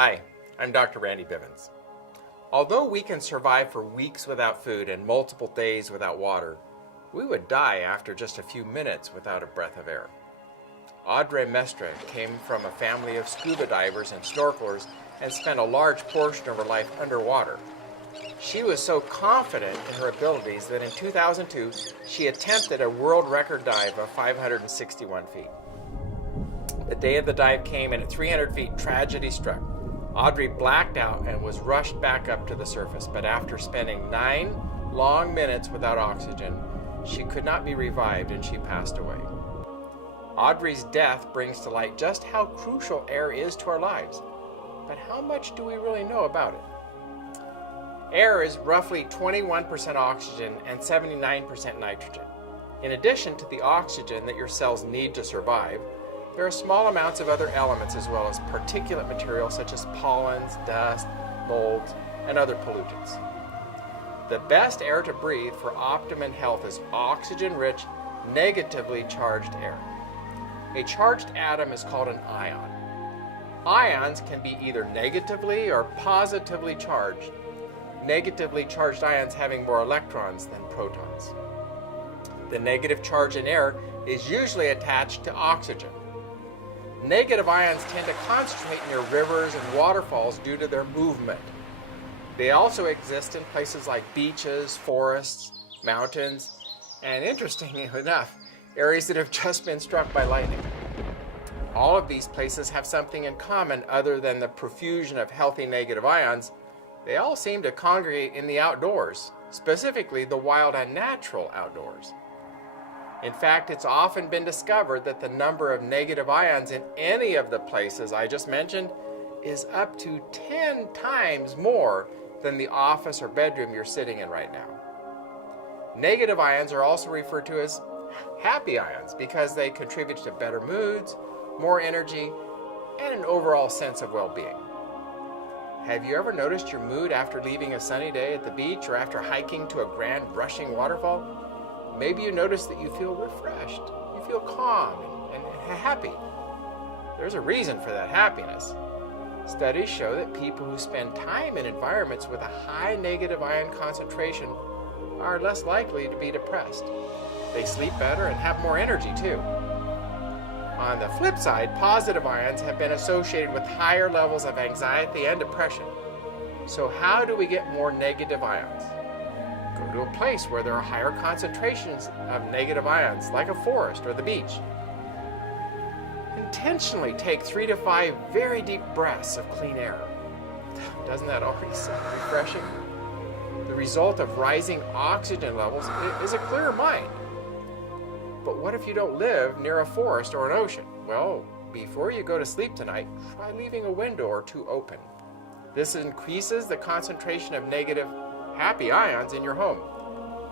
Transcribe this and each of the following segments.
Hi, I'm Dr. Randy Bivens. Although we can survive for weeks without food and multiple days without water, we would die after just a few minutes without a breath of air. Audrey Mestre came from a family of scuba divers and snorkelers and spent a large portion of her life underwater. She was so confident in her abilities that in 2002 she attempted a world record dive of 561 feet. The day of the dive came, and at 300 feet, tragedy struck. Audrey blacked out and was rushed back up to the surface, but after spending 9 long minutes without oxygen, she could not be revived and she passed away. Audrey's death brings to light just how crucial air is to our lives, but how much do we really know about it? Air is roughly 21% oxygen and 79% nitrogen. In addition to the oxygen that your cells need to survive, there are small amounts of other elements as well as particulate material such as pollens, dust, molds, and other pollutants. The best air to breathe for optimum health is oxygen-rich, negatively charged air. A charged atom is called an ion. Ions can be either negatively or positively charged, negatively charged ions having more electrons than protons. The negative charge in air is usually attached to oxygen. Negative ions tend to concentrate near rivers and waterfalls due to their movement. They also exist in places like beaches, forests, mountains, and interestingly enough, areas that have just been struck by lightning. All of these places have something in common other than the profusion of healthy negative ions. They all seem to congregate in the outdoors, specifically the wild and natural outdoors. In fact, it's often been discovered that the number of negative ions in any of the places I just mentioned is up to 10 times more than the office or bedroom you're sitting in right now. Negative ions are also referred to as happy ions because they contribute to better moods, more energy, and an overall sense of well-being. Have you ever noticed your mood after leaving a sunny day at the beach or after hiking to a grand rushing waterfall? Maybe you notice that you feel refreshed, you feel calm and happy. There's a reason for that happiness. Studies show that people who spend time in environments with a high negative ion concentration are less likely to be depressed. They sleep better and have more energy too. On the flip side, positive ions have been associated with higher levels of anxiety and depression. So how do we get more negative ions? Go to a place where there are higher concentrations of negative ions, like a forest or the beach. Intentionally take 3 to 5 very deep breaths of clean air. Doesn't that already sound refreshing? The result of rising oxygen levels is a clearer mind. But what if you don't live near a forest or an ocean? Well, before you go to sleep tonight, try leaving a window or 2 open. This increases the concentration of negative happy ions in your home.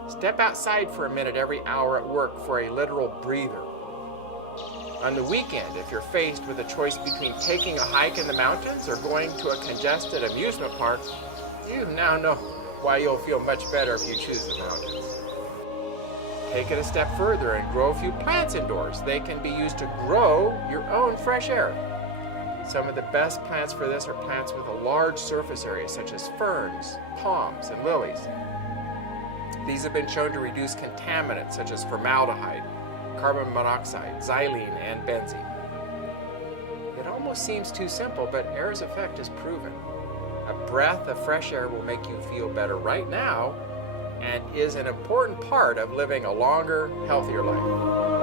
Step outside for a minute every hour at work for a literal breather. On the weekend, if you're faced with a choice between taking a hike in the mountains or going to a congested amusement park, you now know why you'll feel much better if you choose the mountains. Take it a step further and grow a few plants indoors. They can be used to grow your own fresh air. Some of the best plants for this are plants with a large surface area, such as ferns, palms, and lilies. These have been shown to reduce contaminants such as formaldehyde, carbon monoxide, xylene, and benzene. It almost seems too simple, but air's effect is proven. A breath of fresh air will make you feel better right now and is an important part of living a longer, healthier life.